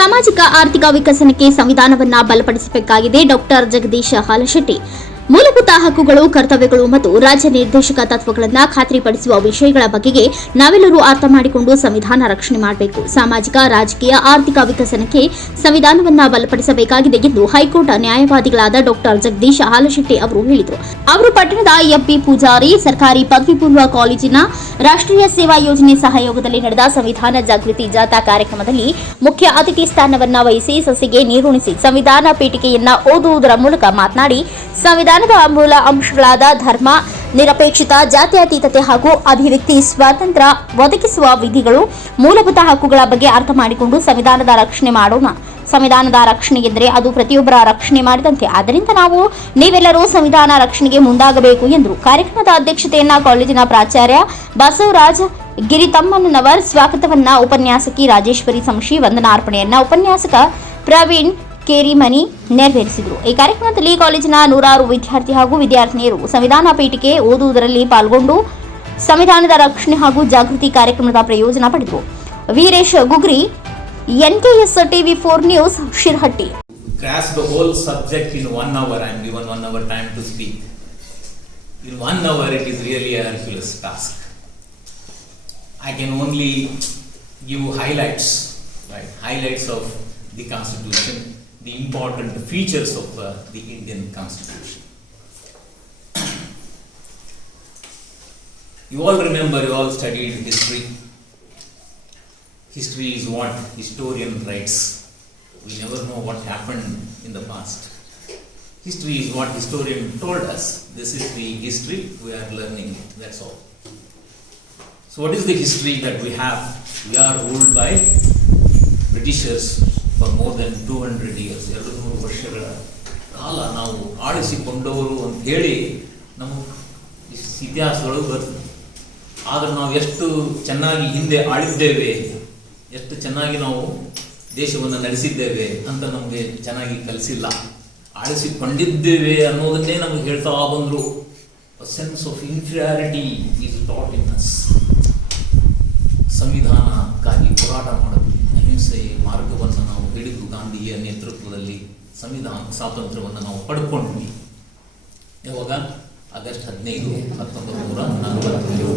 ಸಾಮಾಜಿಕ ಆರ್ಥಿಕ ವಿಕಸನಕ್ಕೆ ಸಂವಿಧಾನವನ್ನ ಬಲಪಡಿಸಬೇಕಾಗಿದೆ ಡಾಕ್ಟರ್ ಜಗದೀಶ ಹಾಲಶೆಟ್ಟಿ. ಮೂಲಭೂತ ಹಕ್ಕುಗಳು, ಕರ್ತವ್ಯಗಳು ಮತ್ತು ರಾಜ್ಯ ನಿರ್ದೇಶಕ ತತ್ವಗಳನ್ನು ಖಾತ್ರಿಪಡಿಸುವ ವಿಷಯಗಳ ಬಗೆಗೆ ನಾವೆಲ್ಲರೂ ಅರ್ಥ ಮಾಡಿಕೊಂಡು ಸಂವಿಧಾನ ರಕ್ಷಣೆ ಮಾಡಬೇಕು. ಸಾಮಾಜಿಕ, ರಾಜಕೀಯ, ಆರ್ಥಿಕ ವಿಕಸನಕ್ಕೆ ಸಂವಿಧಾನವನ್ನ ಬಲಪಡಿಸಬೇಕಾಗಿದೆ ಎಂದು ಹೈಕೋರ್ಟ್ ನ್ಯಾಯವಾದಿಗಳಾದ ಡಾಕ್ಟರ್ ಜಗದೀಶ್ ಹಾಲಶೆಟ್ಟಿ ಅವರು ಹೇಳಿದರು. ಅವರು ಪಟ್ಟಣದ ಎಂಪಿ ಪೂಜಾರಿ, ಸರ್ಕಾರಿ ಪದವಿ ಪೂರ್ವ ಕಾಲೇಜಿನ ರಾಷ್ಟ್ರೀಯ ಸೇವಾ ಯೋಜನೆ ಸಹಯೋಗದಲ್ಲಿ ನಡೆದ ಸಂವಿಧಾನ ಜಾಗೃತಿ ಜಾಥಾ ಕಾರ್ಯಕ್ರಮದಲ್ಲಿ ಮುಖ್ಯ ಅತಿಥಿ ಸ್ಥಾನವನ್ನ ವಹಿಸಿ ಸಸಿಗೆ ನೀರುಣಿಸಿ ಸಂವಿಧಾನ ಪೀಠಿಕೆಯನ್ನ ಓದುವುದರ ಮೂಲಕ ಮಾತನಾಡಿ ಸಂವಿಧಾನದ ಮೂಲ ಅಂಶಗಳಾದ ಧರ್ಮ, ನಿರಪೇಕ್ಷಿತ ಜಾತ್ಯತೀತತೆ ಹಾಗೂ ಅಭಿವ್ಯಕ್ತಿ, ಸ್ವಾತಂತ್ರ್ಯ ಒದಗಿಸುವ ವಿಧಿಗಳು ಮೂಲಭೂತ ಹಕ್ಕುಗಳ ಬಗ್ಗೆ ಅರ್ಥ ಮಾಡಿಕೊಂಡು ಸಂವಿಧಾನದ ರಕ್ಷಣೆ ಮಾಡೋಣ. ಸಂವಿಧಾನದ ರಕ್ಷಣೆ ಎಂದರೆ ಅದು ಪ್ರತಿಯೊಬ್ಬರ ರಕ್ಷಣೆ ಮಾಡಿದಂತೆ. ಆದ್ದರಿಂದ ನಾವು ನೀವೆಲ್ಲರೂ ಸಂವಿಧಾನ ರಕ್ಷಣೆಗೆ ಮುಂದಾಗಬೇಕು ಎಂದರು. ಕಾರ್ಯಕ್ರಮದ ಅಧ್ಯಕ್ಷತೆಯನ್ನ ಕಾಲೇಜಿನ ಪ್ರಾಚಾರ್ಯ ಬಸವರಾಜ್ ಗಿರಿತಮ್ಮನವರ್ ಸ್ವಾಗತವನ್ನ ಉಪನ್ಯಾಸಕಿ ರಾಜೇಶ್ವರಿ ಸಂಶಿ ವಂದನಾರ್ಪಣೆಯನ್ನ ಉಪನ್ಯಾಸಕ ಪ್ರವೀಣ್ ಸೆರೆಮoni ನೆರವೇರಿಸಿದರು. ಈ ಕಾರ್ಯಕ್ರಮದಲ್ಲಿ ಕಾಲೇಜಿನ ನೂರಾರು ವಿದ್ಯಾರ್ಥಿ ಹಾಗೂ ವಿದ್ಯಾರ್ಥಿನಿಯರು ಸಂವಿಧಾನ ಪೀಠಿಕೆ ಓದುವುದರಲ್ಲಿ ಪಾಲ್ಗೊಂಡು ಸಂವಿಧಾನದ ರಕ್ಷಣೆ ಹಾಗೂ ಜಾಗೃತಿ ಕಾರ್ಯಕ್ರಮದ ಪ್ರಯೋಜನ ಪಡೆದರು. Veeresh Gugri N K S TV four news, Shirahatti. Cross whole in hour I hour time to speak in hour it is I can only highlights right highlights of the the important features of uh, the Indian Constitution. You all remember, you all studied history. History is what historian writes. We never know what happened in the past. History is what historian told us. This is the history we are learning. That's all. So, what is the history that we have? We are ruled by Britishers for more than 200 years. ಎರಡು ನೂರು ವರ್ಷಗಳ ಕಾಲ ನಾವು ಆಳಿಸಿಕೊಂಡವರು ಅಂತ ಹೇಳಿ ನಮ್ಮ ಇತಿಹಾಸಗಳು ಬರ್ತದೆ ಆದರೆ ನಾವು ಎಷ್ಟು ಚೆನ್ನಾಗಿ ಹಿಂದೆ ಆಳಿದ್ದೇವೆ, ಎಷ್ಟು ಚೆನ್ನಾಗಿ ನಾವು ದೇಶವನ್ನು ನಡೆಸಿದ್ದೇವೆ ಅಂತ ನಮಗೆ ಚೆನ್ನಾಗಿ ಕಲಿಸಿಲ್ಲ. ಆಳಿಸಿಕೊಂಡಿದ್ದೇವೆ ಅನ್ನೋದನ್ನೇ ನಮಗೆ ಹೇಳ್ತಾ ಬಂದರು. Sense of inferiority is taught in us ಸಂವಿಧಾನಕ್ಕಾಗಿ ಹೋರಾಟ ಮಾಡಿದ್ವಿ ಅಹಿಂಸೆ ಮಾರ್ಗವನ್ನು ನಾವು ಹಿಡಿದು ಗಾಂಧಿಯ ನೇತೃತ್ವದಲ್ಲಿ ಸಂವಿಧಾನ ಸ್ವಾತಂತ್ರ್ಯವನ್ನು ನಾವು ಪಡ್ಕೊಂಡ್ವಿ. ಯಾವಾಗ? ಆಗಸ್ಟ್ ಹದಿನೈದು, ಹತ್ತೊಂಬತ್ತು ನೂರ ನಲವತ್ತೇಳು.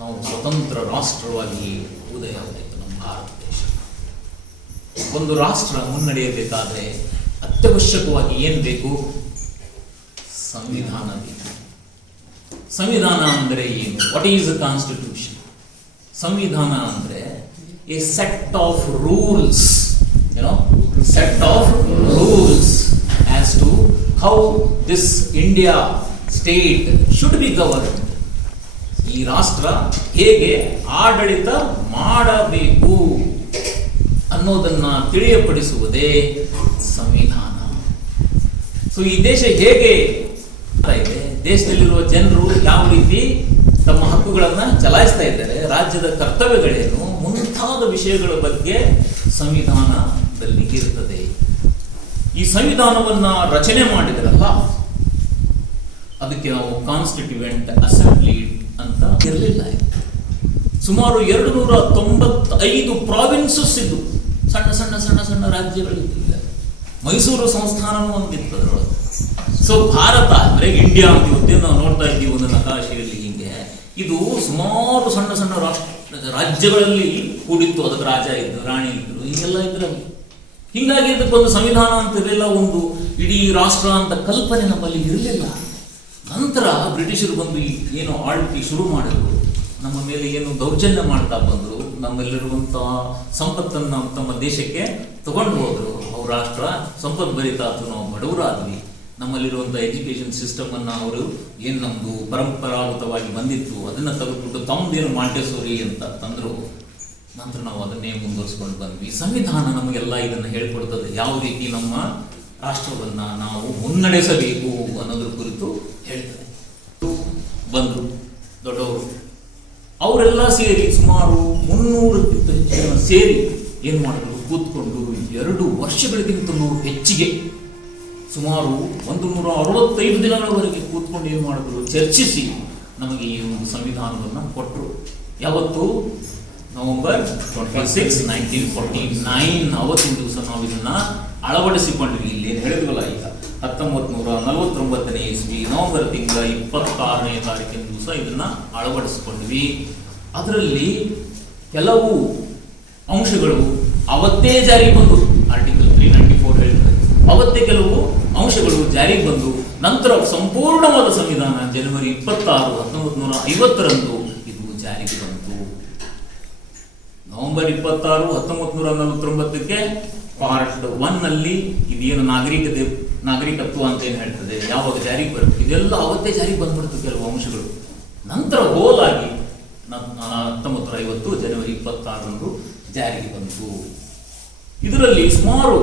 ನಾವು ಸ್ವತಂತ್ರ ರಾಷ್ಟ್ರವಾಗಿ ಉದಯ ನಮ್ಮ ಭಾರತ ದೇಶ. ಒಂದು ರಾಷ್ಟ್ರ ಮುನ್ನಡೆಯಬೇಕಾದ್ರೆ ಅತ್ಯವಶ್ಯಕವಾಗಿ ಏನು ಬೇಕು? ಸಂವಿಧಾನ ಬೇಕು. ಸಂವಿಧಾನ ಅಂದರೆ ಏನು? ವಾಟ್ ಈಸ್ ಅ ಕಾನ್ಸ್ಟಿಟ್ಯೂಷನ್ ಸಂವಿಧಾನ ಅಂದರೆ a of rules, you know, set of rules as to how this India state should be governed. ಈ ರಾಷ್ಟ್ರ ಹೇಗೆ ಆಡಳಿತ ಮಾಡಬೇಕು ಅನ್ನೋದನ್ನ ತಿಳಿಯಪಡಿಸುವುದೇ ಸಂವಿಧಾನ. ಸೊ ಈ ದೇಶ ಹೇಗೆ ಇದೆ? ದೇಶದಲ್ಲಿರುವ ಜನರು ಯಾವ ರೀತಿ ತಮ್ಮ ಹಕ್ಕುಗಳನ್ನು ಚಲಾಯಿಸ್ತಾ ಇದ್ದಾರೆ? ರಾಜ್ಯದ ಕರ್ತವ್ಯಗಳೇನು? ಮುಂತಾದ ವಿಷಯಗಳ ಬಗ್ಗೆ ಸಂವಿಧಾನದಲ್ಲಿ ಇರುತ್ತದೆ ಈ ಸಂವಿಧಾನವನ್ನ ರಚನೆ ಮಾಡಿದ್ರಲ್ಲ, ಅದಕ್ಕೆ ನಾವು ಕಾನ್ಸ್ಟಿಟ್ಯೂಯೆಂಟ್ ಅಸೆಂಬ್ಲಿ ಅಂತ ಇರಲಿಲ್ಲ. ಸುಮಾರು ಎರಡು ನೂರ ತೊಂಬತ್ತೈದು ಪ್ರಾವಿನ್ಸಸ್ ಇದ್ದು, ಸಣ್ಣ ಸಣ್ಣ ಸಣ್ಣ ಸಣ್ಣ ರಾಜ್ಯಗಳು ಈಗ ಮೈಸೂರು ಸಂಸ್ಥಾನನೂ ಒಂದಿತ್ತು ಅದರೊಳಗೆ ಸೊ ಭಾರತ, ಅಂದರೆ ಇಂಡಿಯಾ ಅಂತ ನಾವು ನೋಡ್ತಾ ಇದ್ದೀವಿ ಒಂದು ನಕಾಶೆಯಲ್ಲಿ ಹಿಂಗೆ. ಇದು ಸುಮಾರು ಸಣ್ಣ ಸಣ್ಣ ರಾಷ್ಟ್ರ ರಾಜ್ಯಗಳಲ್ಲಿ ಕೂಡಿತ್ತು ಅದಕ್ಕೆ ರಾಜ ಇದ್ದು ರಾಣಿ ಇದ್ರು ಹೀಗೆಲ್ಲ ಇದ್ರೆ ಹಿಂಗಾಗಿ ಇದಕ್ಕೊಂದು ಸಂವಿಧಾನ ಅಂತ ಇರಲಿಲ್ಲ ಒಂದು ಇಡೀ ರಾಷ್ಟ್ರ ಅಂತ ಕಲ್ಪನೆ ನಮ್ಮಲ್ಲಿ ಇರಲಿಲ್ಲ. ನಂತರ ಬ್ರಿಟಿಷರು ಬಂದು ಏನು ಆಳ್ವಿಕೆ ಶುರು ಮಾಡಿದ್ರು. ನಮ್ಮ ಮೇಲೆ ಏನು ದೌರ್ಜನ್ಯ ಮಾಡ್ತಾ ಬಂದರು ನಮ್ಮಲ್ಲಿರುವಂತಹ ಸಂಪತ್ತನ್ನು ತಮ್ಮ ದೇಶಕ್ಕೆ ತಗೊಂಡು ಹೋದರು. ಅವ್ರ ರಾಷ್ಟ್ರ ಸಂಪತ್ ಭರಿತಾತು ನಾವು ಬಡವರಾದ್ವಿ. ನಮ್ಮಲ್ಲಿರುವಂಥ ಎಜುಕೇಶನ್ ಸಿಸ್ಟಮ್ ಅನ್ನ ಅವರು ಏನು ನಮ್ದು ಪರಂಪರಾಗತವಾಗಿ ಬಂದಿತ್ತು, ಅದನ್ನ ತೆಗೆದುಬಿಟ್ಟು ತಮ್ಮದೇನು ಮಾಂಟೆಸೋರಿ ಅಂತ ತಂದ್ರು, ನಂತರ ನಾವು ಅದನ್ನೇ ಮುಂದುವರಿಸ್ಕೊಂಡು ಬಂದ್ವಿ. ಸಂವಿಧಾನ ನಮಗೆಲ್ಲ ಇದನ್ನ ಹೇಳ್ಕೊಡ್ತದೆ. ಯಾವ ರೀತಿ ನಮ್ಮ ರಾಷ್ಟ್ರವನ್ನ ನಾವು ಮುನ್ನಡೆಸಬೇಕು ಅನ್ನೋದ್ರ ಕುರಿತು ಹೇಳ್ತದೆ ಬಂದರು, ದೊಡ್ಡವರು. ಅವರೆಲ್ಲ ಸೇರಿ ಸುಮಾರು ಮುನ್ನೂರಕ್ಕಿಂತ ಹೆಚ್ಚು ಸೇರಿ ಏನು ಮಾಡಿದ್ರು? ಕೂತ್ಕೊಂಡು ಎರಡು ವರ್ಷಗಳಿಗಿಂತ ಹೆಚ್ಚಿಗೆ ಸುಮಾರು ಒಂದು ನೂರ ಅರವತ್ತೈದು ದಿನಗಳವರೆಗೆ ಕೂತ್ಕೊಂಡು ಏನು ಮಾಡಿದ್ರು? ಚರ್ಚಿಸಿ ನಮಗೆ ಈ ಒಂದು ಸಂವಿಧಾನವನ್ನು ಕೊಟ್ಟರು ಯಾವತ್ತು? November twenty six nineteen forty nine ಅವತ್ತಿನ ದಿವಸ ನಾವು ಇದನ್ನು ಅಳವಡಿಸಿಕೊಂಡ್ವಿ ಇಲ್ಲಿ. ಏನು ಹೇಳಿದ್ವಲ್ಲ ಈಗ? ಹತ್ತೊಂಬತ್ತು ನೂರ ನಲವತ್ತೊಂಬತ್ತನೇ ಇಸ್ವಿ, ನವೆಂಬರ್ ತಿಂಗಳ ಇಪ್ಪತ್ತಾರನೇ ತಾರೀಕಿನ ದಿವಸ ಇದನ್ನು ಅಳವಡಿಸಿಕೊಂಡ್ವಿ ಅದರಲ್ಲಿ ಕೆಲವು ಅಂಶಗಳು ಅವತ್ತೇ ಜಾರಿಗೆ ಬಂದು ಆರ್ಟಿಕಲ್ ತ್ರೀ ನೈಂಟಿ ಫೋರ್ ಹೇಳಿದ್ರೆ. ಅವತ್ತೇ ಕೆಲವು ಅಂಶಗಳು ಜಾರಿಗೆ ಬಂದು ನಂತರ ಸಂಪೂರ್ಣವಾದ ಸಂವಿಧಾನ ಜನವರಿ ಇಪ್ಪತ್ತಾರು ಹತ್ತೊಂಬತ್ತು ನೂರ ಐವತ್ತರಂದು ಇದು ಜಾರಿಗೆ ಬಂತು. ನವೆಂಬರ್ ಇಪ್ಪತ್ತಾರು ಹತ್ತೊಂಬತ್ತು ನೂರ ನಲವತ್ತೊಂಬತ್ತಕ್ಕೆ ಪಾರ್ಟ್ ಒನ್ ಇದೇನು ನಾಗರಿಕತೆ, ನಾಗರಿಕತ್ವ ಅಂತ ಏನು ಹೇಳ್ತದೆ, ಯಾವಾಗ ಜಾರಿಗೆ ಬರುತ್ತೆ, ಇದೆಲ್ಲ ಅವತ್ತೇ ಜಾರಿಗೆ ಬಂದ್ಬಿಡ್ತು ಕೆಲವು ಅಂಶಗಳು. ನಂತರ ಹೋಲಾಗಿ ಹತ್ತೊಂಬತ್ತು ಐವತ್ತು ಜನವರಿ ಇಪ್ಪತ್ತಾರರಂದು ಜಾರಿಗೆ ಬಂತು. ಇದರಲ್ಲಿ ಸುಮಾರು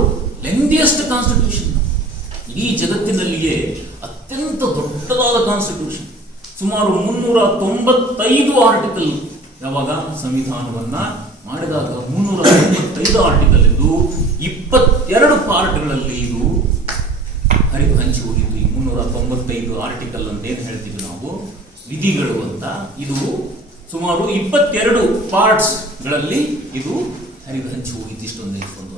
ಲೆಂದಿಯಸ್ಟ್ ಕಾನ್ಸ್ಟಿಟ್ಯೂಷನ್ ಇಡೀ ಜಗತ್ತಿನಲ್ಲಿಯೇ ಅತ್ಯಂತ ದೊಡ್ಡದಾದ ಕಾನ್ಸ್ಟಿಟ್ಯೂಷನ್ ಸುಮಾರು ಮುನ್ನೂರ ತೊಂಬತ್ತೈದು ಆರ್ಟಿಕಲ್ ಯಾವಾಗ ಸಂವಿಧಾನವನ್ನ ಮಾಡಿದಾಗ ಮುನ್ನೂರ ತೊಂಬತ್ತೈದು ಆರ್ಟಿಕಲ್ ಇದ್ದು ಇಪ್ಪತ್ತೆರಡು ಪಾರ್ಟ್ಗಳಲ್ಲಿ ಇದು ಹರಿದು ಹಂಚಿ ಹೋಗಿದ್ದು. ಈ ಮುನ್ನೂರ ತೊಂಬತ್ತೈದು ಆರ್ಟಿಕಲ್ ಅಂತ ಏನ್ ಹೇಳ್ತೀವಿ ನಾವು? ವಿಧಿಗಳು ಅಂತ. ಇದು ಸುಮಾರು ಇಪ್ಪತ್ತೆರಡು ಪಾರ್ಟ್ಸ್ಗಳಲ್ಲಿ ಇದು ಹರಿದು ಹಂಚಿ ಹೋಗಿದ್ದು. ಇಷ್ಟೊಂದು ಇಷ್ಟೊಂದು